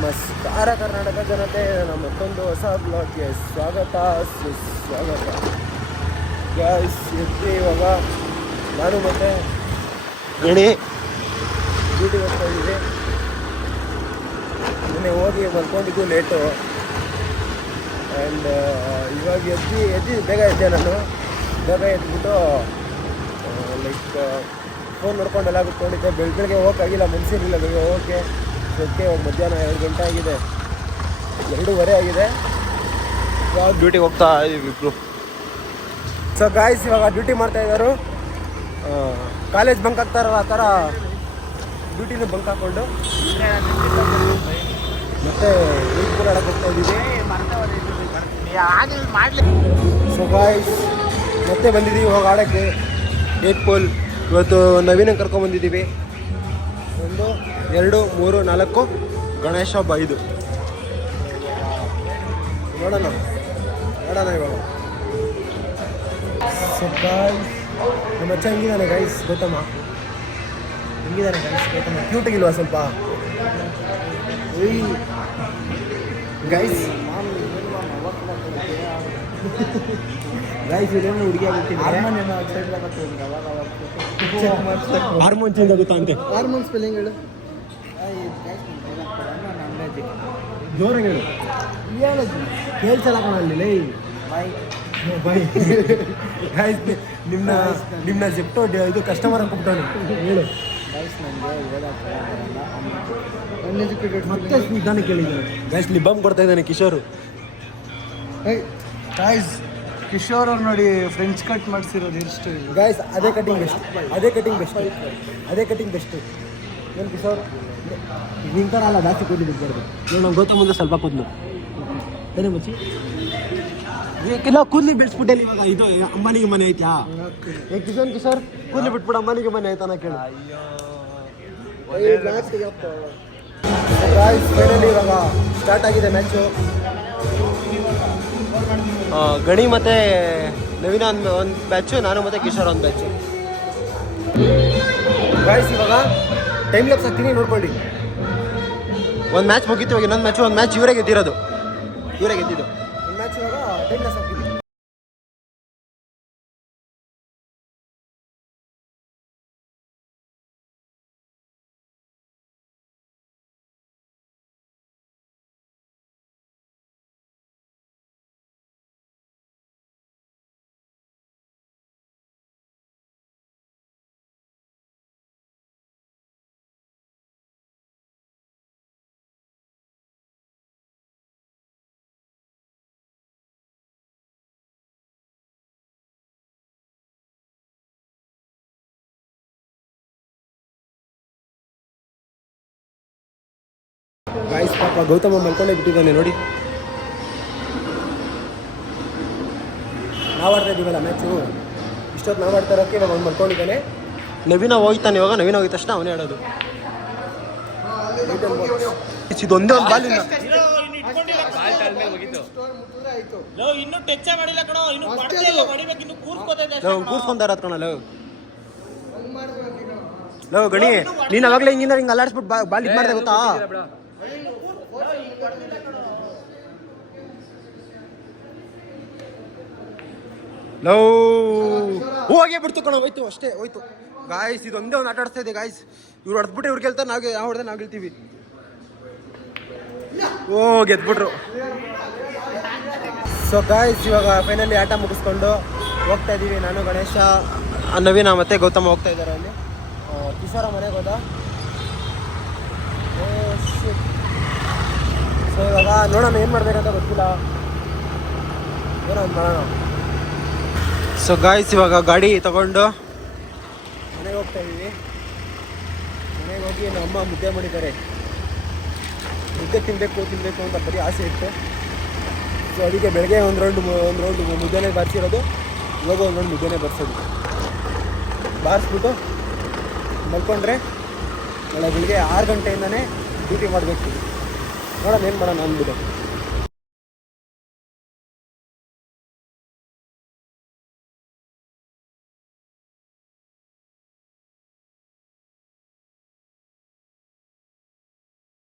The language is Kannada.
ನಮಸ್ಕಾರ ಕರ್ನಾಟಕ ಜನತೆ, ನಮ್ಮ ಮತ್ತೊಂದು ಹೊಸ ಬ್ಲಾಗ್ಗೆ ಸ್ವಾಗತ ಸುಸ್ವಾಗತ. ಗ್ಯಾಸ್ ಎತ್ತಿ ಇವಾಗ ನಾನು ಮತ್ತೆ ಗಣಿ ಡ್ಯೂಟಿ ಹೋಗ್ತಾ ಇದ್ದೀವಿ. ಮೊನ್ನೆ ಹೋಗಿ ಮಲ್ಕೊಂಡಿದ್ದು ಲೇಟು ಆ್ಯಂಡ್ ಇವಾಗ ಎದ್ದು ಬೇಗ ಎದ್ದೆ. ನಾನು ಬೇಗ ಎದ್ಬಿಟ್ಟು ಲೈಕ್ ಫೋನ್ ನೋಡ್ಕೊಂಡೆಲ್ಲ ಕೂತ್ಕೊಂಡಿದ್ದೆ. ಬೆಳಗ್ಗೆ ಹೋಗೋಕ್ಕಾಗಿಲ್ಲ, ಮನಸ್ಸಿರಲಿಲ್ಲ ಬೇಗ ಹೋಗೋಕ್ಕೆ. ಅದಕ್ಕೆ ಇವಾಗ ಮಧ್ಯಾಹ್ನ 2 ಗಂಟೆ ಆಗಿದೆ, 2:15 ಆಗಿದೆ. ಇವಾಗ ಡ್ಯೂಟಿಗೆ ಹೋಗ್ತಾ ಇದ್ದೀವಿ ಇಬ್ಬರು. ಸೊ ಗಾಯ್ಸ್, ಇವಾಗ ಡ್ಯೂಟಿ ಮಾಡ್ತಾಯಿದ್ದಾರೆ. ಕಾಲೇಜ್ ಬಂಕ್ ಹಾಕ್ತಾರಲ್ಲ ಆ ಥರ ಡ್ಯೂಟಿನೂ ಬಂಕ್ ಹಾಕ್ಕೊಂಡು ಮತ್ತೆ ವೀಕ್ ಕೂಡ ಆಡಕ್ಕೆ ಹೋಗ್ತಾ ಇದ್ದೀವಿ. ಸೊ ಗಾಯ್ಸ್, ಮತ್ತೆ ಬಂದಿದ್ದೀವಿ ಇವಾಗ ಆಡೋಕ್ಕೆ ಏಟ್ ಪೋಲ್. ಇವತ್ತು ನವೀನ ಕರ್ಕೊಂಡ್ಬಂದಿದ್ದೀವಿ. 1 2 3 4 ಗಣೇಶ ಹಬ್ಬ 5 ನೋಡೋಣ ಇವಾಗ. ಸೊ ಗಾಯ್ಸ್, ನಮ್ಮ ಅಚ್ಚ ಹೆಂಗಿದ್ದಾನೆ ಗೈಸ್? ಗೌತಮ ಹೆಂಗಿದ್ದಾನೆ ಗೈಸ್? ಗೌತಮ ಕ್ಯೂಟಿಗಿಲ್ವಾ ಸ್ವಲ್ಪ? ಗೈಸ್ ಗೈಸ್ ಇದೇನು ಹುಡುಗಿ ಆಗ್ಬಿಟ್ಟಿದೆ. ಹಾರ್ಮೋನ್ ಚೇಂಜ್ ಆಗುತ್ತಾ ಅಂತೆ. ಹಾರ್ಮೋನ್ ಸ್ಪೆಲ್ಲಿಂಗ್ ಹೇಳು, ಜೋರಾಗಿ ಹೇಳು. ಕೇಳ್ಸಲ್ಲ ಕಣಲ್ಲಿ. ಬೈ ಗೈಸ್, ನಿಮ್ಮನ್ನ ಜೆಪ್ಟೋ ಇದು ಕಸ್ಟಮರ್ ಅನ್ಕೊಂಬಿಟ್ಟವನು. ಹೇಳು ಮತ್ತೆ ನಿಧಾನ ಕೇಳಿದ್ದಾನೆ ಗೈಸ್. ಲಿಬಮ್ ಕೊಡ್ತಾ ಇದ್ದಾನೆ ಕಿಶೋರು. ಗೈಸ್, ಕಿಶೋರ್ ಅವ್ರು ನೋಡಿ ಫ್ರೆಂಚ್ ಕಟ್ ಮಾಡಿಸಿರೋದು ಎಷ್ಟು ಗೈಸ್. ಅದೇ ಕಟಿಂಗ್ ಬೆಸ್ಟ್. ಏನು ಕಿಶೋರ್ ನಿಂತರ ಅಲ್ಲ, ಜಾಸ್ತಿ ಕೂದಲು ಬಿಟ್ಬಾರ್ದು. ನೋಡಿ ನಮ್ಮ ಗೌತಮ್ ಮುಂದೆ ಸ್ವಲ್ಪ ಕೂದಲು ಏನೇ ಮಚ್ಚಿ ಕೆಲವು ಕೂದಲು ಬಿಡಿಸ್ಬಿಟ್ಟಲ್ಲಿ. ಇವಾಗ ಇದು ಅಮ್ಮನಿಗೆ ಮನೆ ಐತ್ಯಾ? ಕಿಶೋರ್ ಕೂದಲು ಬಿಟ್ಬಿಡು, ಅಮ್ಮನಿಗೆ ಮನೆ ಆಯ್ತಾನ ಕೇಳು. ಫೈನಲಿ ಇವಾಗ ಸ್ಟಾರ್ಟ್ ಆಗಿದೆ ಮ್ಯಾಚು. ಗಣಿ ಮತ್ತು ನವೀನ ಒಂದು ಬ್ಯಾಚು, ನಾನು ಮತ್ತು ಕಿಶೋರ್ ಒಂದು ಬ್ಯಾಚು. ಗಾಯ್ಸ್, ಇವಾಗ ಟೈಮ್ ಲ್ಯಾಪ್ಸ್ ಹಾಕ್ತೀನಿ ನೋಡ್ಕೊಳ್ಳಿ. ಒಂದು ಮ್ಯಾಚ್ ಮುಗೀತು, ಇವಾಗ ಇನ್ನೊಂದು ಮ್ಯಾಚ್ ಇವರೇ ಗೆದ್ದಿದ್ದು. ಒಂದು ಮ್ಯಾಚ್ ಇವಾಗ ಟೈಮ್ ಲ್ಯಾಪ್ಸ್ ಹಾಕ್ತೀನಿ. ಗಾಯ್ಸ್, ಪಾಪ ಗೌತಮ ಮಲ್ಕೊಂಡೇ ಬಿಟ್ಟಿದ್ದಾನೆ ನೋಡಿ. ನಾವು ಆಡ್ತಾ ಇದ್ದೀವಲ್ಲ ಮ್ಯಾಚು, ಇಷ್ಟೊತ್ತು ನಾವು ಆಡ್ತಾ ಇರೋಕ್ಕೆ ಇವಾಗ ಅವ್ನು ಮಲ್ಕೊಂಡಿದ್ದಾನೆ. ನವೀನ ಹೋಗ್ತಾನೆ. ಇವಾಗ ನವೀನ ಹೋಗಿದ ತಕ್ಷಣ ಅವನೇ ಆಡೋದು. ಇದೊಂದೇ ಒಂದು ಬಾಲ್ ಕೂರ್ಸ್ಕೊಂತಾರ ಕಣಲ್ಲ. ಲೋ ಗಣಿ, ನೀನು ಅವಾಗಲೇ ಹಿಂಗಿಂದ ಹಿಂಗೆ ಅಲ್ಲಾಡಿಸ್ಬಿಟ್ಟು ಬಾಲ್ ಇದು ಮಾಡಿದೆ ಗೊತ್ತಾ? ಲೋ ಹೋಗೇ ಬಿಡ್ತು ಕಣ, ಹೋಯ್ತು ಅಷ್ಟೇ ಹೋಯ್ತು. ಗಾಯ್ಸ್, ಇದೊಂದೇ ಒಂದು ಆಟ ಆಡಿಸ್ತಾ ಇದೆ ಗಾಯ್ಸ್. ಇವ್ರು ಹೊಡೆದ್ಬಿಟ್ಟು ಇವ್ರು ಗೆಲ್ತಾರೆ, ನಾವು ಹೊಡೆದ್ರೆ ನಾವು ಗೆಲ್ತೀವಿ. ಓ ಗೆದ್ಬಿಟ್ರು. ಸೊ ಗಾಯ್ಸ್, ಇವಾಗ ಫೈನಲಿ ಆಟ ಮುಗಿಸ್ಕೊಂಡು ಹೋಗ್ತಾ ಇದ್ದೀವಿ. ನಾನು, ಗಣೇಶ, ನವೀನ ಮತ್ತು ಗೌತಮ ಹೋಗ್ತಾ ಇದ್ದಾರೆ. ಅಲ್ಲಿ ಕಿಶೋರ ಮನೆಗೆ ಹೋದ. ಸೊ ಇವಾಗ ನೋಡೋಣ ಏನು ಮಾಡ್ಬೇಕಂತ ಗೊತ್ತಿಲ್ಲ, ಏನೋ ಒಂದು ಮಾಡೋಣ. ಸೊ ಗಾಯ್ಸ್, ಇವಾಗ ಗಾಡಿ ತಗೊಂಡು ಮನೆಗೆ ಹೋಗ್ತಾ ಇದ್ದೀವಿ. ಮನೆಗೆ ಹೋಗಿ ನಮ್ಮ ಅಮ್ಮ ಮುದ್ದೆ ಮಾಡಿದ್ದಾರೆ. ಮುದ್ದೆ ತಿನ್ನಬೇಕು ಅಂತ ಬರೀ ಆಸೆ ಇತ್ತು. ಸೊ ಅದಕ್ಕೆ ಬೆಳಗ್ಗೆ ಒಂದು ರೌಂಡ್ ಮುದ್ದೆನೇ ಬಾರಿಸಿರೋದು. ಇವಾಗ ಒಂದು ರೌಂಡ್ ಮುದ್ದೆನೇ ಬಾರಿಸೋದು. ಬಾರಿಸ್ಬಿಟ್ಟು ಮಲ್ಕೊಂಡ್ರೆ ನಾಳೆ ಬೆಳಿಗ್ಗೆ 6 ಗಂಟೆಯಿಂದನೇ ಡ್ಯೂಟಿ ಮಾಡಬೇಕು. ನೋಡೋಣ ಏನು ಮಾಡೋಣ ಅಂದ್ಬಿಟ್ಟು.